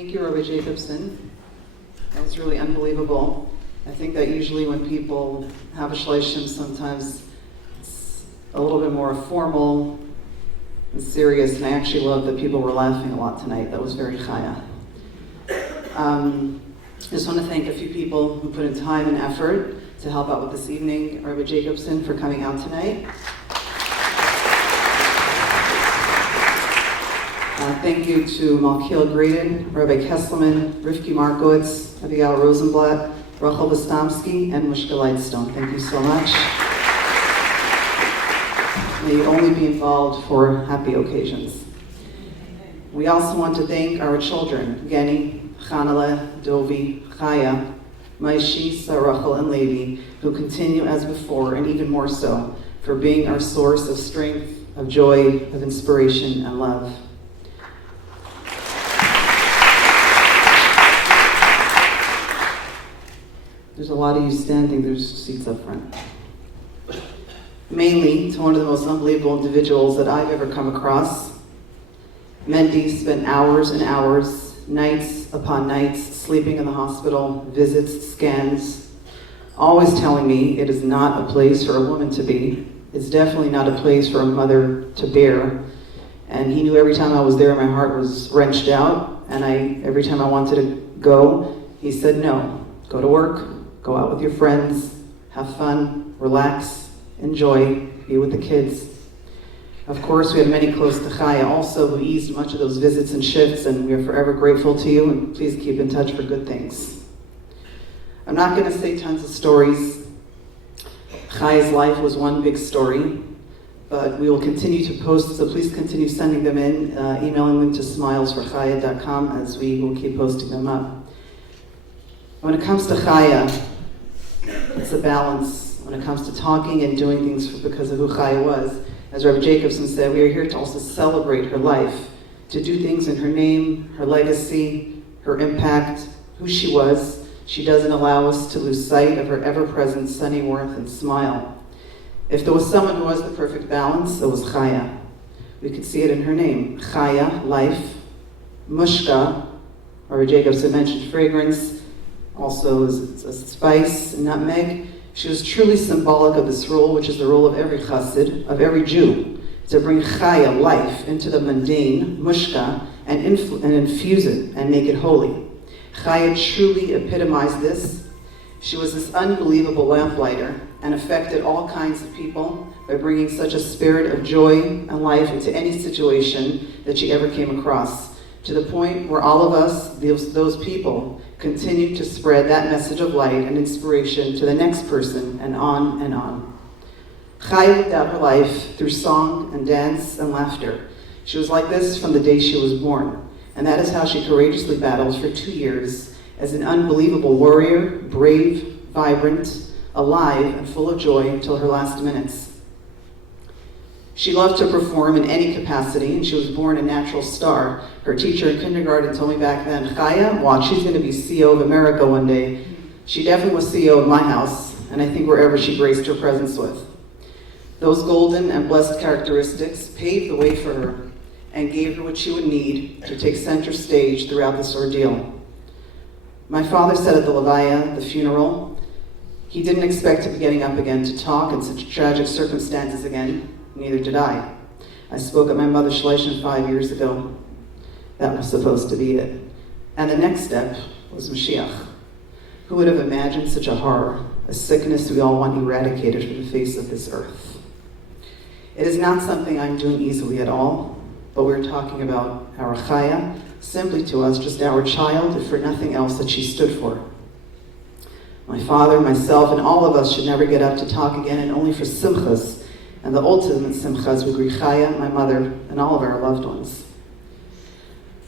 Thank you, Rebbe Jacobson. That was really unbelievable. I think that usually when people have a Shloshim, sometimes it's a little bit more formal and serious, and I actually love that people were laughing a lot tonight. That was very Chaya. I just want to thank a few people who put in time and effort to help out with this evening. Rebbe Jacobson for coming out tonight. Thank you to Malkiel Graydon, Rebbe Kesselman, Rivki Markowitz, Abigail Rosenblatt, Rachel Vistomsky, and Mushka Lightstone. Thank you so much. May you only be involved for happy occasions. We also want to thank our children, Geni, Chanale, Dovi, Chaya, Maishi, Sarachel, and Levi, who continue as before, and even more so, for being our source of strength, of joy, of inspiration, and love. There's a lot of you standing, there's seats up front. Mainly to one of the most unbelievable individuals that I've ever come across. Mendy spent hours and hours, nights upon nights, sleeping in the hospital, visits, scans, always telling me it is not a place for a woman to be. It's definitely not a place for a mother to bear. And he knew every time I was there, my heart was wrenched out. And every time I wanted to go, he said, no, go to work, go out with your friends, have fun, relax, enjoy, be with the kids. Of course, we have many close to Chaya also who eased much of those visits and shifts, and we are forever grateful to you, and please keep in touch for good things. I'm not going to say tons of stories. Chaya's life was one big story, but we will continue to post, so please continue sending them in, emailing them to smilesforchaya.com as we will keep posting them up. When it comes to Chaya, it's a balance. When it comes to talking and doing things because of who Chaya was, as Rebbe Jacobson said, we are here to also celebrate her life, to do things in her name, her legacy, her impact, who she was. She doesn't allow us to lose sight of her ever-present sunny warmth and smile. If there was someone who was the perfect balance, it was Chaya. We could see it in her name. Chaya, life. Mushka, Rebbe Jacobson mentioned fragrance, also as a spice, nutmeg. She was truly symbolic of this role, which is the role of every chassid, of every Jew, to bring Chaya, life, into the mundane, mushka, and infuse it and make it holy. Chaya truly epitomized this. She was this unbelievable lamplighter and affected all kinds of people by bringing such a spirit of joy and life into any situation that she ever came across, to the point where all of us, those people, continued to spread that message of light and inspiration to the next person, and on and on. Chaya lived out her life through song and dance and laughter. She was like this from the day she was born, and that is how she courageously battled for 2 years as an unbelievable warrior, brave, vibrant, alive, and full of joy until her last minutes. She loved to perform in any capacity, and she was born a natural star. Her teacher in kindergarten told me back then, Chaya, watch, she's going to be CEO of America one day. She definitely was CEO of my house, and I think wherever she graced her presence with. Those golden and blessed characteristics paved the way for her and gave her what she would need to take center stage throughout this ordeal. My father said at the Levaya, the funeral, he didn't expect to be getting up again to talk in such tragic circumstances again. Neither did I. I spoke at my mother's Shloshim 5 years ago. That was supposed to be it. And the next step was Mashiach. Who would have imagined such a horror, a sickness we all want eradicated from the face of this earth? It is not something I'm doing easily at all, but we're talking about our Chaya, simply to us, just our child, if for nothing else that she stood for. My father, myself, and all of us should never get up to talk again, and only for simchas, and the ultimate simchas we greet Chaya, my mother, and all of our loved ones.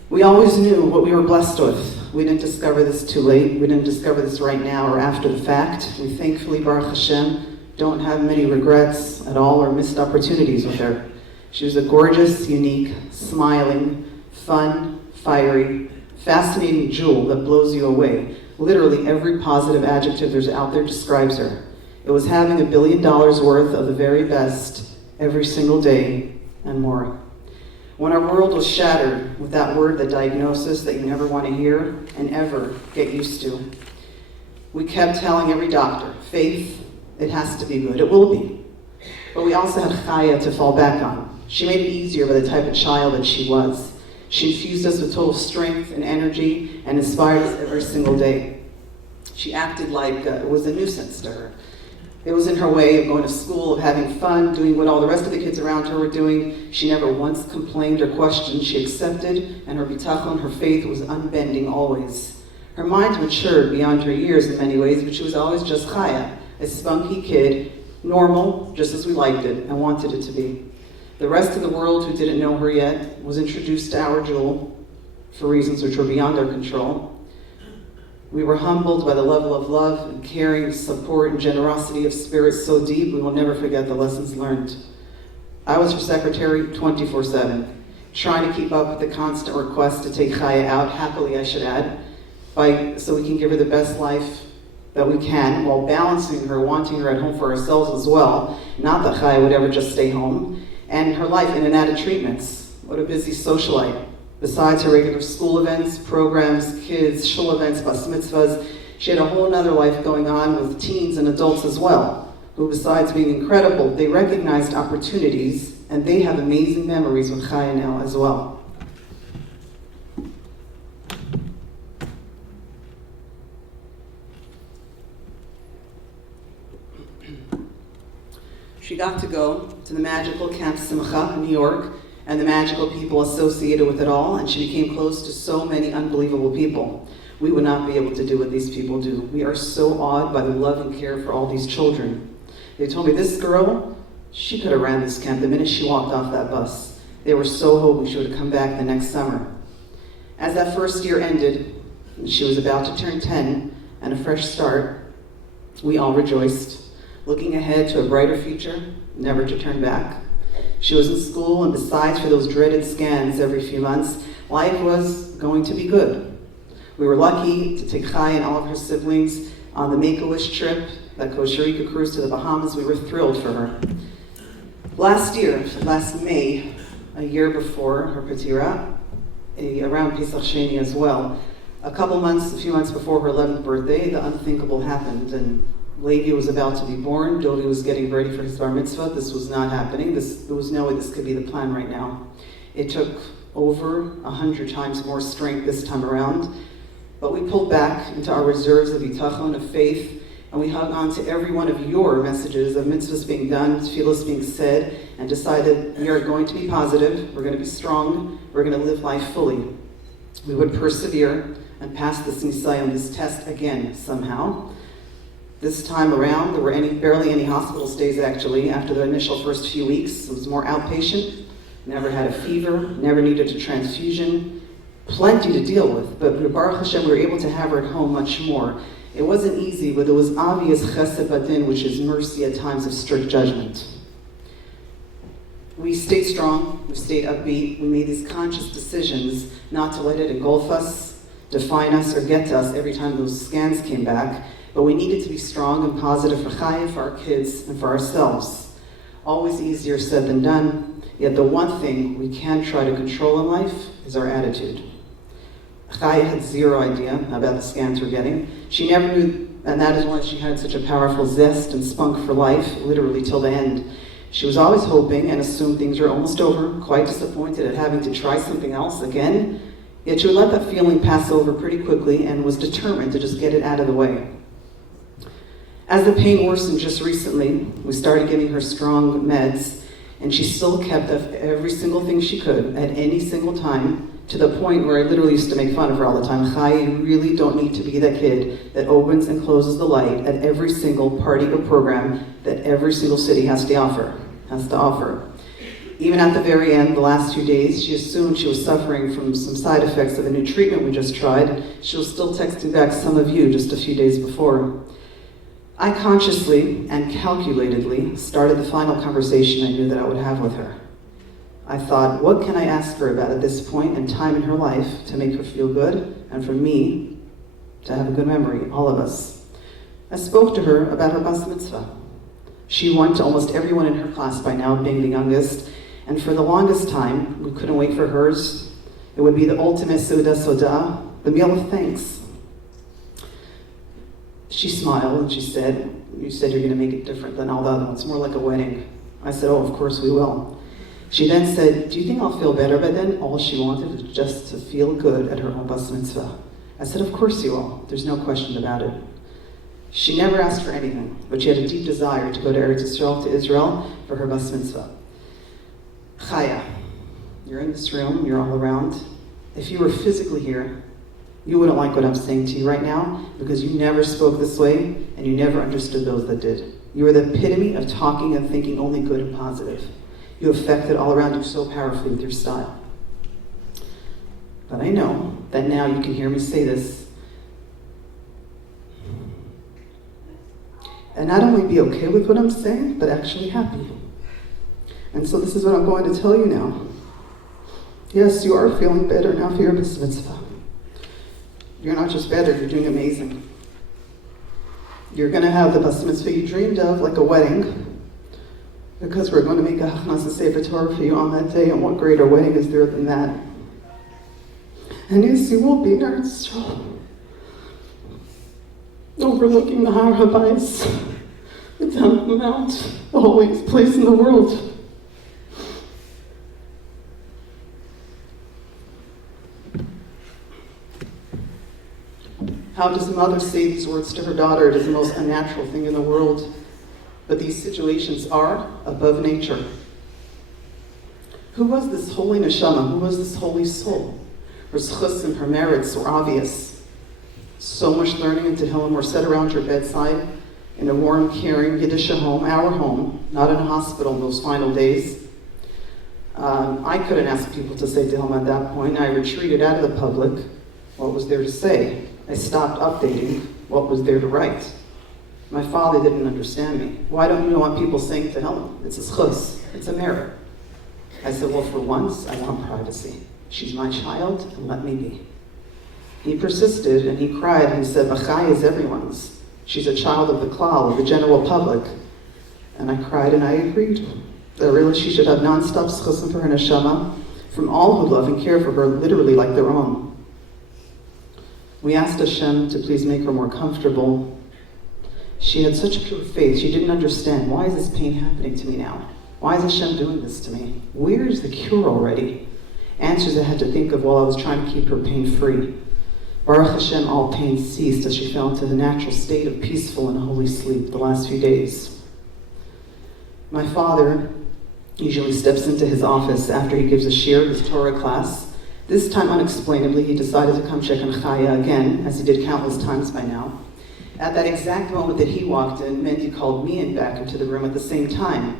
We always knew what we were blessed with. We didn't discover this too late. We didn't discover this right now or after the fact. We thankfully, Baruch Hashem, don't have many regrets at all or missed opportunities with her. She was a gorgeous, unique, smiling, fun, fiery, fascinating jewel that blows you away. Literally every positive adjective there's out there describes her. It was having $1 billion worth of the very best every single day and more. When our world was shattered with that word, the diagnosis that you never want to hear and ever get used to, we kept telling every doctor, faith, it has to be good, it will be. But we also had Chaya to fall back on. She made it easier by the type of child that she was. She infused us with total strength and energy and inspired us every single day. She acted like it was a nuisance to her. It was in her way of going to school, of having fun, doing what all the rest of the kids around her were doing. She never once complained or questioned. She accepted, and her bitachon, her faith, was unbending always. Her mind matured beyond her years in many ways, but she was always just Chaya, a spunky kid, normal, just as we liked it and wanted it to be. The rest of the world, who didn't know her yet, was introduced to our jewel for reasons which were beyond our control. We were humbled by the level of love and caring, support, and generosity of spirit so deep we will never forget the lessons learned. I was her secretary 24/7, trying to keep up with the constant request to take Chaya out, happily I should add, so we can give her the best life that we can, while balancing her, wanting her at home for ourselves as well, not that Chaya would ever just stay home, and her life in and out of treatments. What a busy socialite. Besides her regular school events, programs, kids, shul events, bas mitzvahs, she had a whole other life going on with teens and adults as well, who besides being incredible, they recognized opportunities, and they have amazing memories with Chaya now as well. She got to go to the magical Camp Simcha in New York, and the magical people associated with it all, and she became close to so many unbelievable people. We would not be able to do what these people do. We are so awed by the love and care for all these children. They told me, this girl, she could have ran this camp the minute she walked off that bus. They were so hoping she would come back the next summer. As that first year ended, and she was about to turn 10 and a fresh start, we all rejoiced, looking ahead to a brighter future, never to turn back. She was in school, and besides for those dreaded scans every few months, life was going to be good. We were lucky to take Chaya and all of her siblings on the Make-A-Wish trip, that Costa Rica cruise to the Bahamas. We were thrilled for her. Last May, a year before her Patira, around Pesach Sheni as well, a few months before her 11th birthday, the unthinkable happened, and Levi was about to be born. Dodi was getting ready for his bar mitzvah. This was not happening. There was no way this could be the plan right now. It took over 100 times more strength this time around. But we pulled back into our reserves of bitachon, of faith, and we hung on to every one of your messages of mitzvahs being done, tefillos being said, and decided we are going to be positive, we're going to be strong, we're going to live life fully. We would persevere and pass this nisayim, this test again somehow. This time around, there were barely any hospital stays actually after the initial first few weeks. It was more outpatient, never had a fever, never needed a transfusion, plenty to deal with, but Baruch Hashem, we were able to have her at home much more. It wasn't easy, but there was obvious chesed badin, which is mercy at times of strict judgment. We stayed strong, we stayed upbeat, we made these conscious decisions not to let it engulf us, define us, or get to us every time those scans came back. But we needed to be strong and positive for Chaya, for our kids, and for ourselves. Always easier said than done, yet the one thing we can try to control in life is our attitude. Chaya had zero idea about the scans we're getting. She never knew, and that is why she had such a powerful zest and spunk for life, literally till the end. She was always hoping and assumed things were almost over, quite disappointed at having to try something else again, yet she would let that feeling pass over pretty quickly and was determined to just get it out of the way. As the pain worsened just recently, we started giving her strong meds, and she still kept up every single thing she could at any single time, to the point where I literally used to make fun of her all the time. Chaya, you really don't need to be that kid that opens and closes the light at every single party or program that every single city has to offer. Even at the very end, the last 2 days, she assumed she was suffering from some side effects of a new treatment we just tried. She was still texting back some of you just a few days before. I consciously and calculatedly started the final conversation I knew that I would have with her. I thought, what can I ask her about at this point in time in her life to make her feel good, and for me to have a good memory, all of us. I spoke to her about her bas mitzvah. She went to almost everyone in her class by now, being the youngest, And for the longest time, we couldn't wait for hers. It would be the ultimate Seuda Soda, the meal of thanks. She smiled and she said, "You said you're going to make it different than all the other ones, more like a wedding." I said, "Oh, of course we will." She then said, "Do you think I'll feel better by then?" All she wanted was just to feel good at her own bas mitzvah. I said, "Of course you will. There's no question about it." She never asked for anything, but she had a deep desire to go to Eretz Yisrael, to Israel, for her bas mitzvah. Chaya, you're in this room, you're all around. If you were physically here, you wouldn't like what I'm saying to you right now, because you never spoke this way, and you never understood those that did. You were the epitome of talking and thinking only good and positive. You affected all around you so powerfully with your style. But I know that now you can hear me say this, and not only be okay with what I'm saying, but actually happy. And so this is what I'm going to tell you now. Yes, you are feeling better now for your bas mitzvah. You're not just better, you're doing amazing. You're going to have the bas mitzvah you dreamed of, like a wedding, because we're going to make a Hadassah Spalter for you on that day, and what greater wedding is there than that? And yes, you will be in Eretz Yisrael, overlooking the Har Habayis, the Temple Mount, the holiest place in the world. How does a mother say these words to her daughter? It is the most unnatural thing in the world. But these situations are above nature. Who was this holy neshama? Who was this holy soul? Her schus and her merits were obvious. So much learning and tehillim were set around your bedside in a warm, caring Yiddish home, our home, not in a hospital in those final days. I couldn't ask people to say tehillim at that point. I retreated out of the public. What was there to say? I stopped updating what was there to write. My father didn't understand me. Why don't you want people saying tehillim? It's a schus. It's a merit. I said, well, for once, I want privacy. She's my child, and let me be. He persisted, and he cried, and he said, Chaya is everyone's. She's a child of the klal, of the general public. And I cried, and I agreed. That really she should have non-stop schusim for her neshama from all who love and care for her, literally like their own. We asked Hashem to please make her more comfortable. She had such pure faith. She didn't understand. Why is this pain happening to me now? Why is Hashem doing this to me? Where is the cure already? Answers I had to think of while I was trying to keep her pain-free. Baruch Hashem, all pain ceased as she fell into the natural state of peaceful and holy sleep the last few days. My father usually steps into his office after he gives a shiur, his Torah class. This time, unexplainably, he decided to come check on Chaya again, as he did countless times by now. At that exact moment that he walked in, Mendy called me in back into the room at the same time.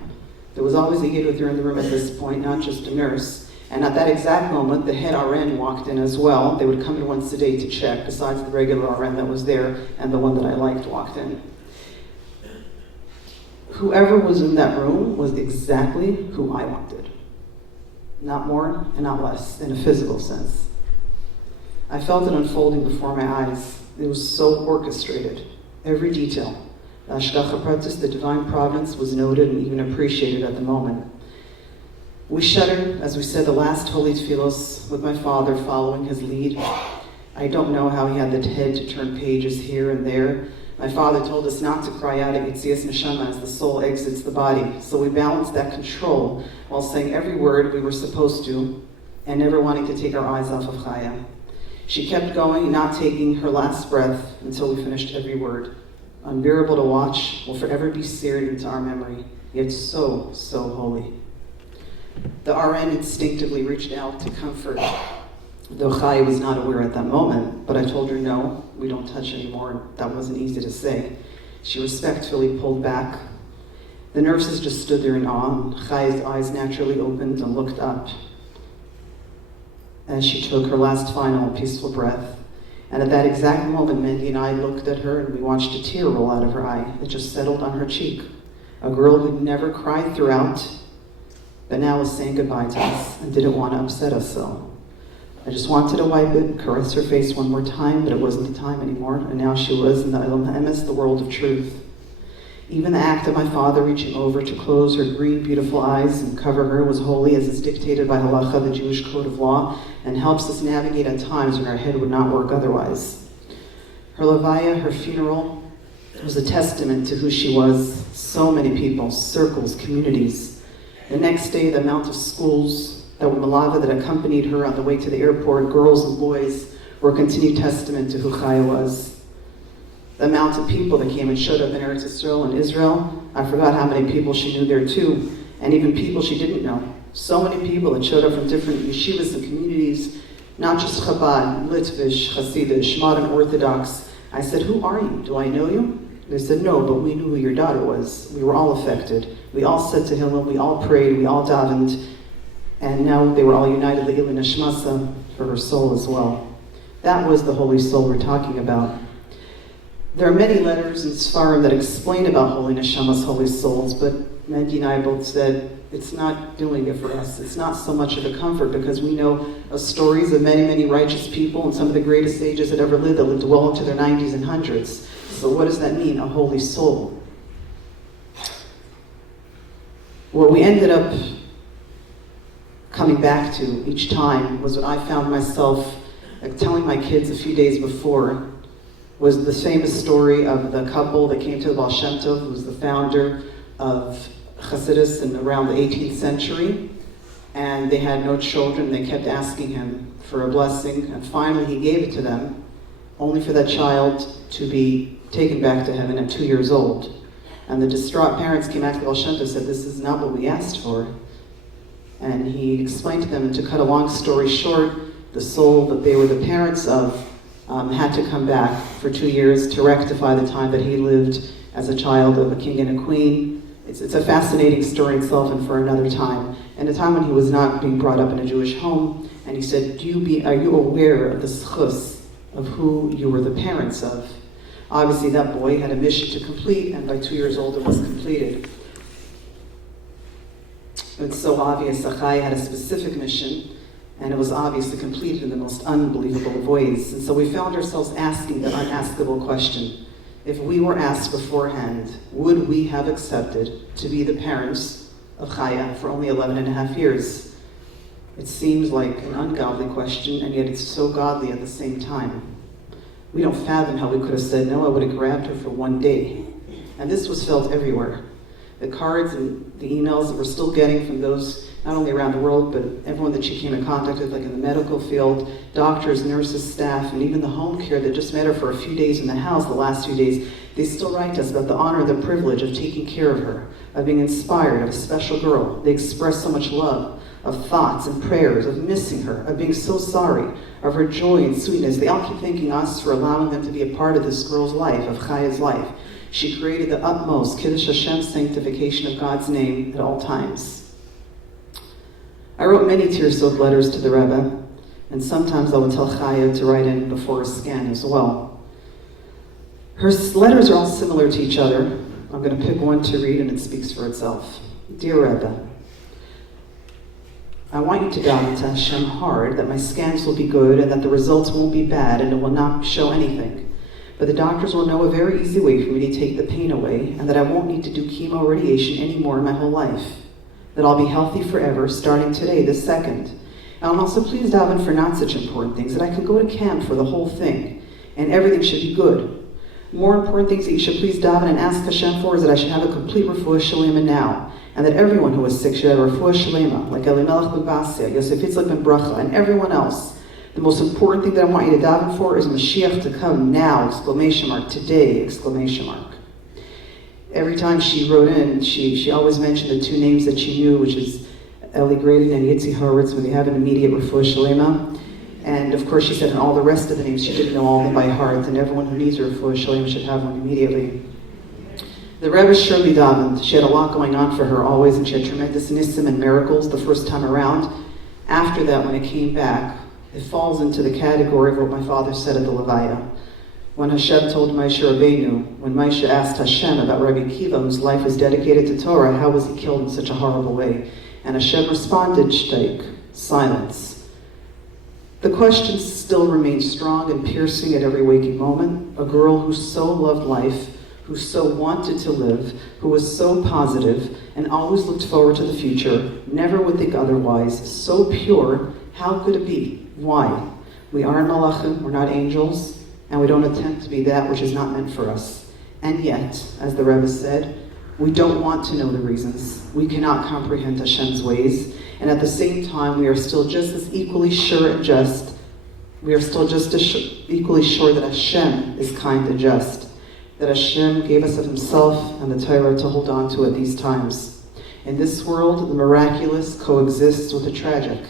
There was always a Yid with her in the room at this point, not just a nurse. And at that exact moment, the head RN walked in as well. They would come in once a day to check, besides the regular RN that was there, and the one that I liked walked in. Whoever was in that room was exactly who I wanted. Not more and not less, in a physical sense. I felt it unfolding before my eyes. It was so orchestrated. Every detail. The Hashgacha Pratis, the divine providence, was noted and even appreciated at the moment. We shuddered as we said the last holy tefillos with my father following his lead. I don't know how he had the head to turn pages here and there. My father told us not to cry out at Yitzias Neshama as the soul exits the body. So we balanced that control while saying every word we were supposed to and never wanting to take our eyes off of Chaya. She kept going, not taking her last breath until we finished every word. Unbearable to watch, will forever be seared into our memory, yet so, so holy. The RN instinctively reached out to comfort, though Chaya was not aware at that moment, but I told her no, we don't touch anymore. That wasn't easy to say. She respectfully pulled back. The nurses just stood there in awe, and Chaya's eyes naturally opened and looked up as she took her last final peaceful breath. And at that exact moment, Mendy and I looked at her and we watched a tear roll out of her eye. It just settled on her cheek. A girl who'd never cried throughout, but now was saying goodbye to us and didn't want to upset us so. I just wanted to wipe it, caress her face one more time, but it wasn't the time anymore, and now she was in the Elam Ha'emes, the world of truth. Even the act of my father reaching over to close her green, beautiful eyes and cover her was holy, as is dictated by halacha, the Jewish code of law, and helps us navigate at times when our head would not work otherwise. Her levaya, her funeral, was a testament to who she was. So many people, circles, communities. The next day, the amount of schools that were malava that accompanied her on the way to the airport, girls and boys, were a continued testament to who Chaya was. The amount of people that came and showed up in Eretz Yisrael and Israel, I forgot how many people she knew there too, and even people she didn't know. So many people that showed up from different yeshivas and communities, not just Chabad, Litvish, Hasidish, modern Orthodox. I said, who are you? Do I know you? They said, no, but we knew who your daughter was. We were all affected. We all said to Hillel, we all prayed, we all davened, and now they were all united, Le'il Nishmasa, for her soul as well. That was the Holy Soul we're talking about. There are many letters in Sfarim that explain about Holy Neshama's holy souls, but Mendy and I both said it's not doing it for us. It's not so much of a comfort, because we know of stories of many, many righteous people and some of the greatest sages that ever lived that lived well into their 90s and 100s. So what does that mean, a holy soul? What we ended up coming back to each time was what I found myself telling my kids a few days before, was the famous story of the couple that came to the Baal Shem Tov, who was the founder of Hasidus in around the 18th century, and they had no children. They kept asking him for a blessing, and finally he gave it to them, only for that child to be taken back to heaven at 2 years old. And the distraught parents came back to the Baal Shem Tov and said, this is not what we asked for. And he explained to them, and to cut a long story short, the soul that they were the parents of had to come back for 2 years to rectify the time that he lived as a child of a king and a queen. It's a fascinating story itself, and for another time. And a time when he was not being brought up in a Jewish home, and he said, are you aware of the schus of who you were the parents of? Obviously that boy had a mission to complete, and by 2 years old it was completed. It's so obvious that Chaya had a specific mission, and it was obviously completed in the most unbelievable of ways. And so we found ourselves asking the unaskable question. If we were asked beforehand, would we have accepted to be the parents of Chaya for only 11 and a half years? It seems like an ungodly question, and yet it's so godly at the same time. We don't fathom how we could have said, no, I would have grabbed her for 1 day. And this was felt everywhere. The cards and the emails that we're still getting from those, not only around the world, but everyone that she came in contact with, like in the medical field, doctors, nurses, staff, and even the home care that just met her for a few days in the house, the last few days, they still write to us about the honor and the privilege of taking care of her, of being inspired, of a special girl. They express so much love, of thoughts and prayers, of missing her, of being so sorry, of her joy and sweetness. They all keep thanking us for allowing them to be a part of this girl's life, of Chaya's life. She created the utmost Kiddush Hashem's sanctification of God's name at all times. I wrote many tear-soaked letters to the Rebbe, and sometimes I would tell Chaya to write in before a scan as well. Her letters are all similar to each other. I'm going to pick one to read, and it speaks for itself. Dear Rebbe, I want you to daven to Hashem hard that my scans will be good and that the results won't be bad and it will not show anything. But the doctors will know a very easy way for me to take the pain away, and that I won't need to do chemo or radiation anymore in my whole life. That I'll be healthy forever, starting today, this second. And also please daven for not such important things, that I can go to camp for the whole thing, and everything should be good. More important things that you should please daven and ask Hashem for is that I should have a complete refuah shalema now, and that everyone who is sick should have a refuah shalema, like Elimelech ben Basia, Yosef Yitzchak ben Bracha, and everyone else. The most important thing that I want you to daven for is Mashiach to come now, exclamation mark, today, exclamation mark. Every time she wrote in, she always mentioned the two names that she knew, which is Eli Graydon and Yitzi Horowitz, when they have an immediate refuah shalema. And of course she said, and all the rest of the names, she didn't know all of them by heart, and everyone who needs a refuah shalema should have one immediately. The Rebbe surely davened. She had a lot going on for her always, and she had tremendous nisim and miracles the first time around. After that, when it came back, it falls into the category of what my father said at the Levaya. When Hashem told Moshe Rabbeinu, when Moshe asked Hashem about Rabbi Akiva, whose life was dedicated to Torah, how was he killed in such a horrible way? And Hashem responded, shtaik, silence. The questions still remain strong and piercing at every waking moment. A girl who so loved life, who who so wanted to live, who was so positive, and always looked forward to the future, never would think otherwise, so pure, how could it be? Why? We aren't malachim, we're not angels, and we don't attempt to be that which is not meant for us. And yet, as the Rebbe said, we don't want to know the reasons. We cannot comprehend Hashem's ways, and at the same time, we are still just as equally sure and just. We are still just as equally sure that Hashem is kind and just, that Hashem gave us of Himself and the Torah to hold on to at these times. In this world, the miraculous coexists with the tragic,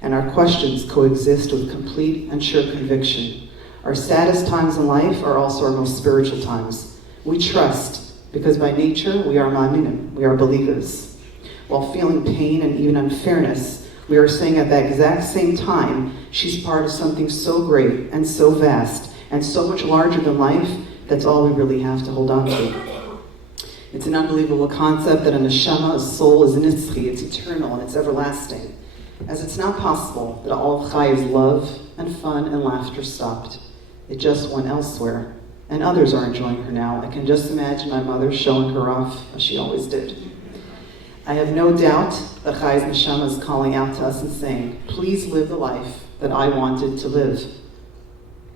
and our questions coexist with complete and sure conviction. Our saddest times in life are also our most spiritual times. We trust, because by nature we are ma'aminim, we are believers. While feeling pain and even unfairness, we are saying at that exact same time, she's part of something so great and so vast and so much larger than life, that's all we really have to hold on to. It's an unbelievable concept that a neshama, a soul, is nitzchi, it's eternal and it's everlasting. As it's not possible that all of Chaya's love and fun and laughter stopped. It just went elsewhere. And others are enjoying her now. I can just imagine my mother showing her off as she always did. I have no doubt that Chaya's neshama is calling out to us and saying, please live the life that I wanted to live.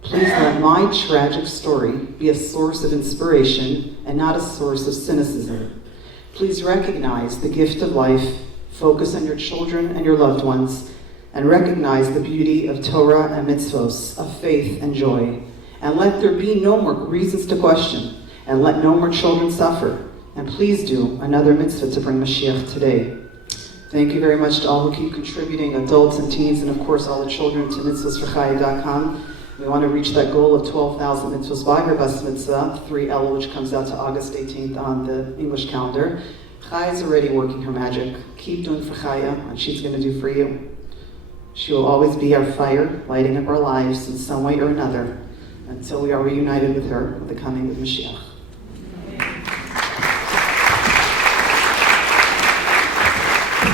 Please let my tragic story be a source of inspiration and not a source of cynicism. Please recognize the gift of life, focus on your children and your loved ones, and recognize the beauty of Torah and mitzvos, of faith and joy. And let there be no more reasons to question, and let no more children suffer. And please do another mitzvah to bring Mashiach today. Thank you very much to all who keep contributing, adults and teens, and of course all the children to mitzvosforchaya.com. We want to reach that goal of 12,000 mitzvahs by her bas mitzvah, 3L, which comes out to August 18th on the English calendar. Chaya is already working her magic. Keep doing for Chaya, and she's going to do for you. She will always be our fire, lighting up our lives in some way or another, until we are reunited with her with the coming of Mashiach.